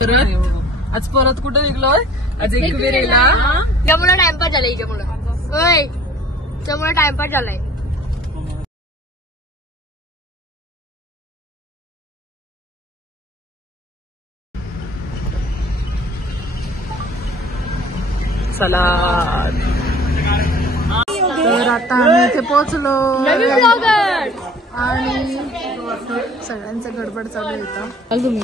आज परत कुठे निघलोय? आज एकविरेला जमुना टाइमपास झालाय. जमुना टाइमपास झालाय. चला तर आता आम्ही इथे पोहोचलो आणि सगळ्यांचं गडबड चालू आहे. तुम्ही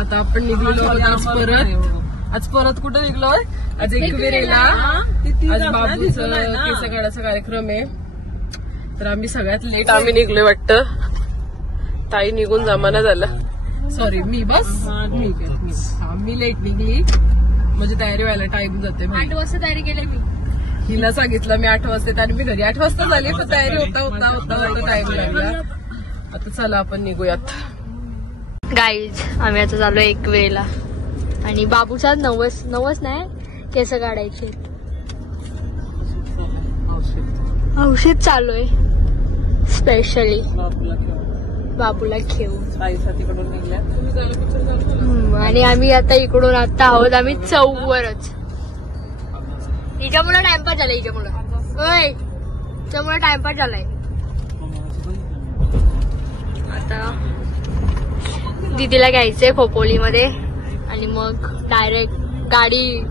आता आपण निघलेलो आहोत आज परत कुठे निघलोय? आज एकविरेला. आज बाबूचं केस काढायचा कार्यक्रम आहे. तर आम्ही सगळ्यात लेट निघलोय वाटतं. ताई निघून जमाना झालं. सॉरी मी लेट निघली म्हणजे तयारी व्हायला टाइम जाते. 8 वाजता तयारी केली मी. हिला सांगितलं मी 8 वाजता आणि मी घरी 8 वाजता झाली. पण तयारी होता टाइम लागला. आता चला आपण निघूयात. गाईज आम्ही आता चालू एकविरेला आणि बाबूचा नवस नाही केस काढायचे. औषध चालू आहे स्पेशली बाबूला घेऊन. आणि आम्ही आता इकडून आहोत आम्ही चौकवरच. हिच्यामुळे टाइमपास झालाय. हिच्यामुळे टाइमपास झालाय. आता दीदीला घ्यायचंय खोपोलीमध्ये आणि मग डायरेक्ट गाडी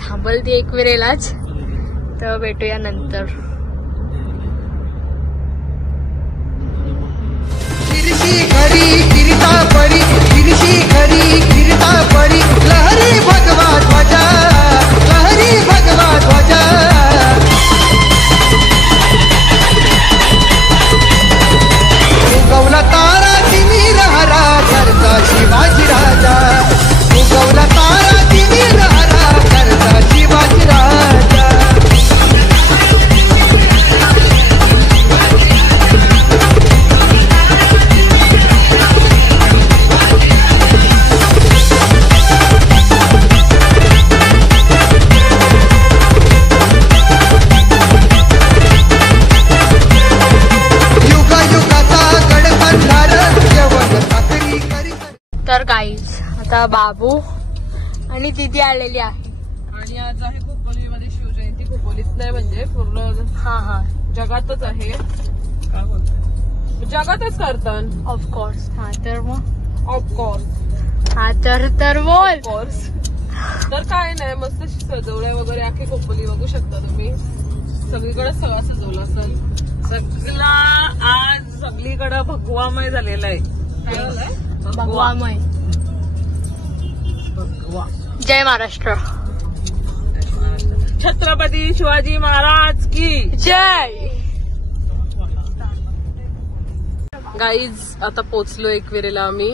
थांबलती एकविरेलाच. तर भेटूया नंतर. लहरी भगवा ध्वजा, लहरी भगवा ध्वजा. उगवला तारा तिमी रहरा करता शिवाजी राजा. उगवला तारा तिमी रहरा करता शिवाजी राजा. तर गाईज आता बाबू आणि दीदी आलेली आहे. आणि आज आहे खोपोलीमध्ये शिवजयंती. खोपोलीच नाही म्हणजे पूर्ण जगातच आहे. काय बोलतो जगातच करतात ऑफकोर्स. तर मग ऑफकोर्स तर बोल. ऑफकोर्स. तर काय नाही मस्त सजवल्या वगैरे अख्खी खोपोली बघू शकता तुम्ही. सगळीकडे सगळं सजवलं असेल. सगळा आज सगळीकडे भगवामय झालेला आहे. भगवामय. जय महाराष्ट्र. छत्रपती शिवाजी महाराज की जय. गाईज आता पोचलो एकविरेला आम्ही.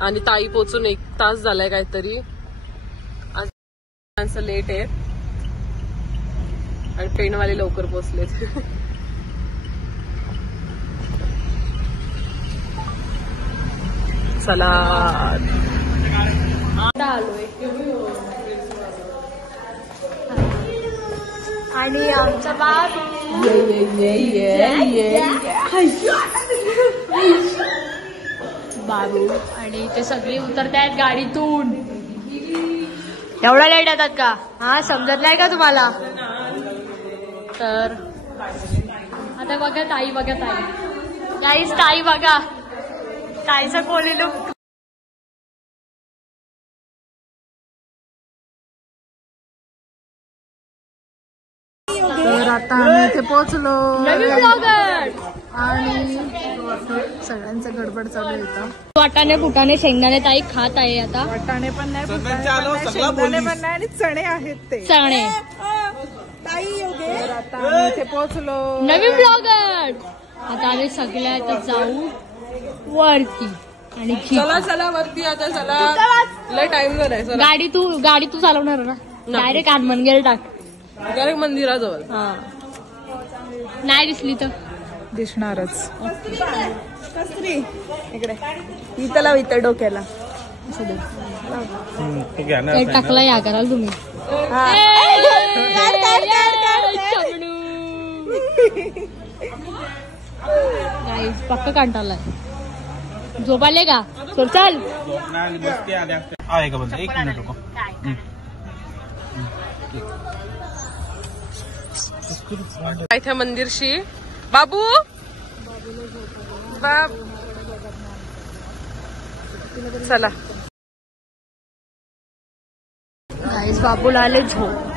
आणि ताई पोचून 1 तास झालाय काहीतरी. आज लेट आहे आणि ट्रेनवाले लवकर पोचलेत. चला आलोय आणि आमचा बाप बाबू आणि ते सगळे उतरतायत गाडीतून. एवढा लेट येतात का? हा समजत नाही का तुम्हाला? तर आता बघा ताई, बघा ताई, ताई बघा, ताईचा कोली लुक. तर आता आम्ही इथे पोहोचलो नवीन ब्लॉगर. आणि सगळ्यांचं गडबड चालू आहे. वाटाणे फुटाणे शेंगदाणे ताई खात आहे आता. वाटाणे पण नाही, शेंगदाणे पण नाही आणि चणे आहेत ते. चणे. तर आता आम्ही इथे पोहोचलो नवीन ब्लॉगर. आता आम्ही सगळे आता जाऊ वरती आणि चला चला वरती आता. चला लय टाइम झालाय. चला गाडी तू चालवणार ना? डायरेक्ट आत मनगेर टाक. डायरेक्ट मंदिराजवळ. हा नाही दिसली तर दिसणारच. इकडे इथं लाव, इथं डोक्याला टाकला या कराल तुम्ही. नाही पक्का कांटालाय. झोपाले का? चल चल. एक मिनिट रुको. इथे मंदिरशी बाबू चला. गाईस बाबूला आले झोप.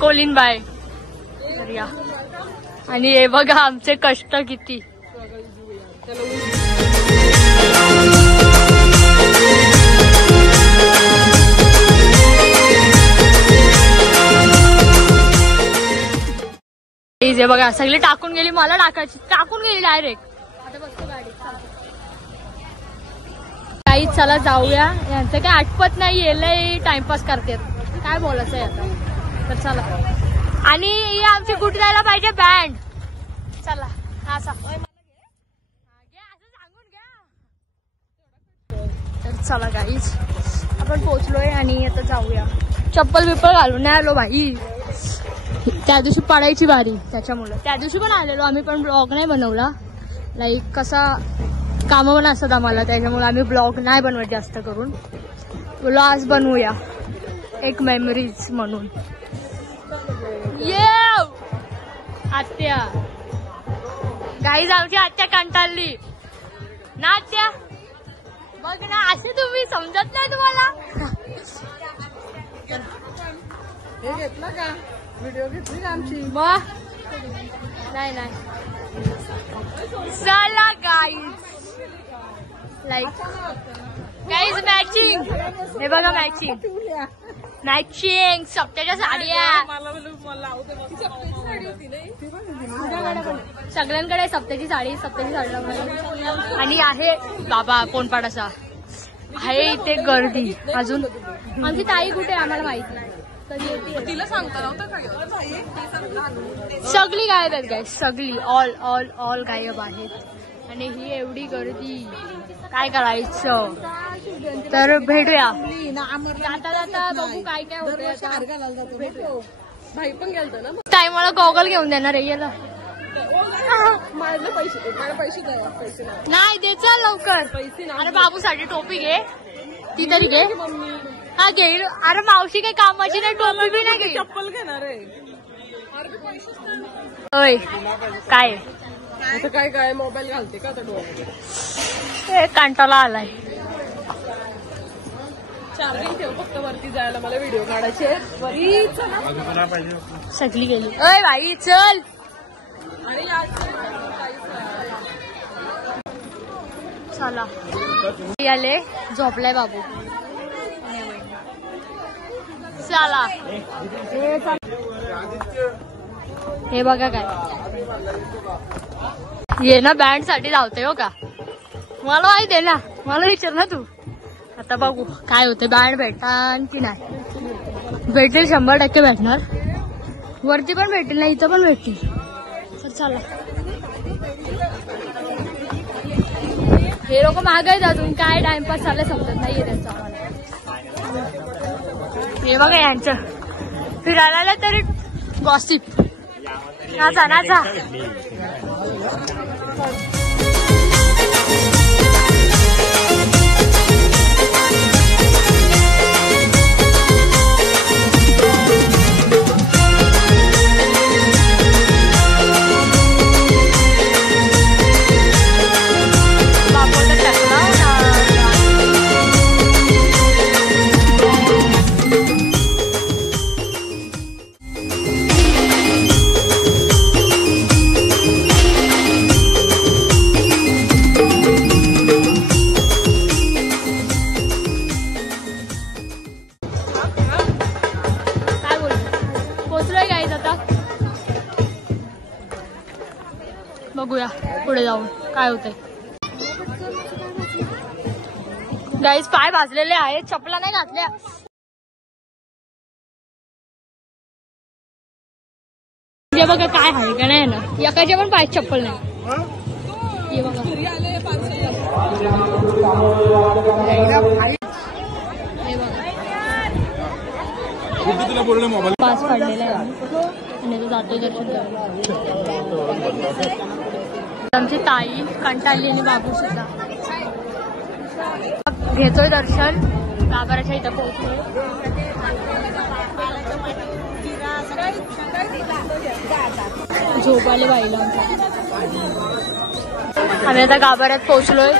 Colin bye. आणि हे बघा आमचे कष्ट किती. हे बघा सगळी टाकून गेली. मला टाकायची, टाकून गेली डायरेक्ट. आता बघतो गाडी. काही चला जाऊया. यांचं काय आठवत नाही. लय टाइमपास करतात. काय बोलायचं आहे आता. तर चला. आणि ही आमची कुठे जायला पाहिजे बँड. चला हा सांगून घ्या. तर चला गाईज आपण पोहोचलोय आणि आता जाऊया. चप्पल बिप्पल घालून नाही आलो भाई. त्या दिवशी पडायची बारी त्याच्यामुळे. त्या दिवशी पण आलेलो आम्ही, पण ब्लॉग नाही बनवला. लाईक कसा कामं पण असतात आम्हाला, त्याच्यामुळे आम्ही ब्लॉग नाही बनवत जास्त करून. बोलो आज बनवूया एक मेमरीज म्हणून. ये आत्या गाईज आमची आत्या कंटाळली ना. आत्या बघ ना, असे तुम्ही समजत नाही तुम्हाला. हे घेतलं का? व्हिडिओ घेतली का आमची? नाही चला गाईज. Like guys matching. हे बघा मॅचिंग मॅचिंग. सप्त्याच्या साड्या सगळ्यांकडे सप्त्याची साडी. आणि आहे बाबा पोनपाडाचा आहे इथे गर्दी. अजून आमची ताई कुठे आम्हाला माहिती नाही. तिला सांगता नव्हतं सगळी गायब आहेत गाय. सगळी ऑल गायब आहेत. आणि ही एवढी गर्दी काय करायचं. तर भेटूया जाता जाता. बघू काय काय होतं. भाई पण गेलतो ना. ताई मला गॉगल घेऊन देणार आहे. याला माझे पैसे नाही दे. चल लवकर. अरे बाबूसाठी टोपी घे. ती तरी घे. हा घेईल. अरे मावशी काही कामाची नाही. टोपी बी नाही घे. चप्पल घेणार आहे. होय काय आता काय मोबाईल घालते का आता डोळ्यामध्ये. कंटाळा आलाय. चार्जिंग ठेव फक्त वरती जायला मला व्हिडिओ काढायचे वरी सगळी गेली. अय बाई चल. आणि चला आले झोपलाय बाबू. चला हे बघा काय ये ना बँड साठी धावते हो का. मला माहिती आहे ना मला विचार ना तू. आता बघू काय होते बँड भेटणार की नाही. भेटेल 100% भेटणार. वरती पण भेटेल ना इथं पण भेटतील. तर चला हे लोक मागायचं अजून काय टाइमपास झालं समजत नाहीये त्यांचा आम्हाला. हे बघा यांचं फिरायला तरी गॉसिप. नाचा नाचा. बघूया पुढे जाऊन काय होतंय. गाईज पाय भाजलेले आहेत. चपला नाही घातल्या. हे बघा काय आहे का नाही ना. एकाच्या पण पाय चप्पल नाही. हे बघा पास पडलेला आहे आणि तो जातोय दर्शन करायला. आमची ताई कंटाळली आणि बाबू सुद्धा घेतोय दर्शन. गाभाऱ्याच्या इथं पोहोचलोय. झोप आले बाईला. आम्ही आता गाभाऱ्यात पोहोचलोय.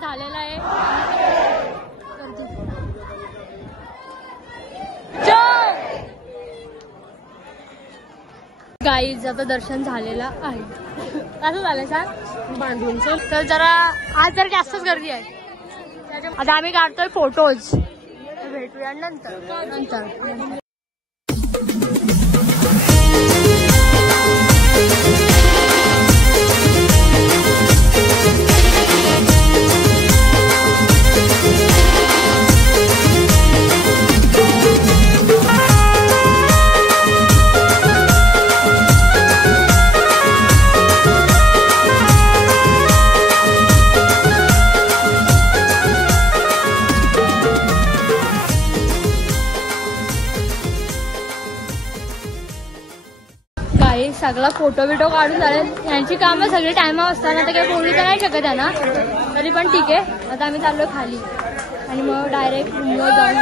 झालेला आहे. गाईज आता दर्शन झालेलं आहे. कसं झालंय सांग बांधून तर जरा आज जरा जास्तच गर्दी आहे. आता आम्ही काढतोय फोटोज. भेटूया नंतर. सगळा फोटो बिटो काढून झाले. यांची कामं सगळे टायमावर असतात. आता काही बोलू तर नाही शकत आहे ना. तरी पण ठीक आहे. आता आम्ही चाललोय खाली आणि मग डायरेक्ट रूमवर जाऊन.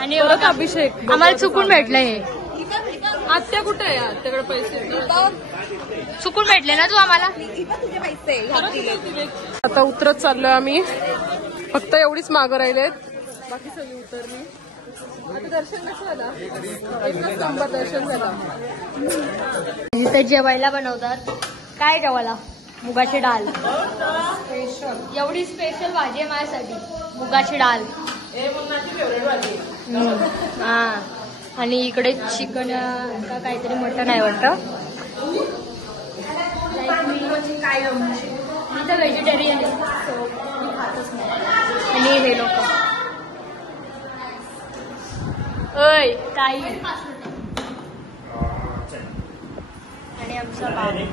आणि अभिषेक आम्हाला चुकून भेटलंय हे. आत्या कुठे आहे. आत्याकडे पैसे चुकून भेटले ना तू आम्हाला. आता उतरत चाललोय आम्ही. फक्त एवढीच मागं राहिलेत. बाकी सगळी उतरली. आता दर्शन कसं झालं. एक नंबर दर्शन झालं. इथे जेवायला बनवतात. काय जेवायला. मुगाची डाळ. एवढी स्पेशल भाजी आहे माझ्यासाठी. मुगाची डाळ. हा आणि इकडे चिकन का काहीतरी मटन आहे वाटतं. मी तर व्हेजिटेरियन आहे. सो मी खातच नाही. आणि हे लोक ओय ताई आणि आमचा बाबा.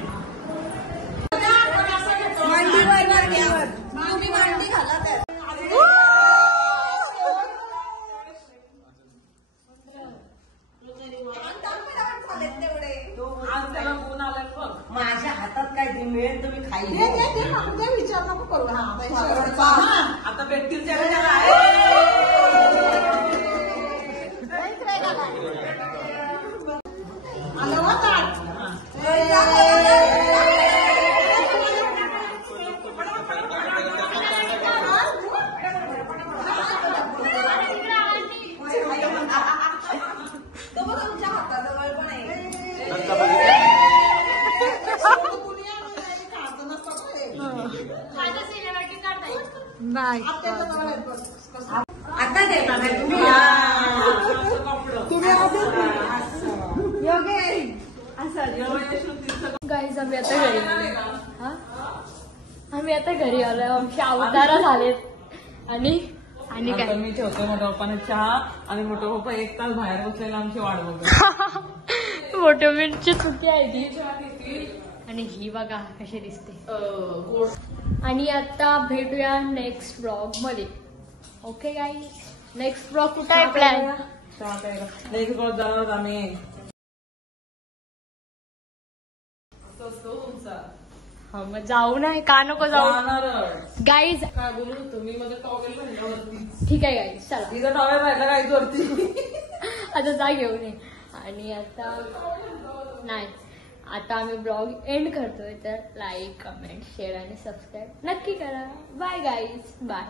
माझ्या हातात काय ते मिळेल तुम्ही खाईल विचार नको करू. आता भेटतील त्याला नाही आता दे गाईज आम्ही आता घरी हा आम्ही आता घरी आलोय. आमचे अवतारा झालेत. आणि आणि काय मी ठेवतोय मोठ्या पप्पाने चहा आणि मोठा पप्पा एक तास बाहेर बसलेला आमची वाट बघत. मोठ्याची चुकी आहे ती. आणि ही बघा कशी दिसते. आणि आता भेटूया नेक्स्ट ब्लॉग मध्ये. ओके गाईज, नेक्स्ट ब्लॉग कुठं आहे प्लॅन? नेक्स्ट ब्लॉग जाणार आम्ही. हा मग जाऊ नाही का नको जाऊ गाईज. काय बोलू होतो मी मध्ये टॉवेल म्हणल्यावरती. ठीक आहे गाईज चला. तिचा टॉवेल राहिला काहीच वरती. आता जा घेऊन ये. आणि आता नाही आता आम्ही ब्लॉग एंड करतोय. तर लाईक कमेंट शेअर आणि सबस्क्राईब नक्की करा. Bye guys bye.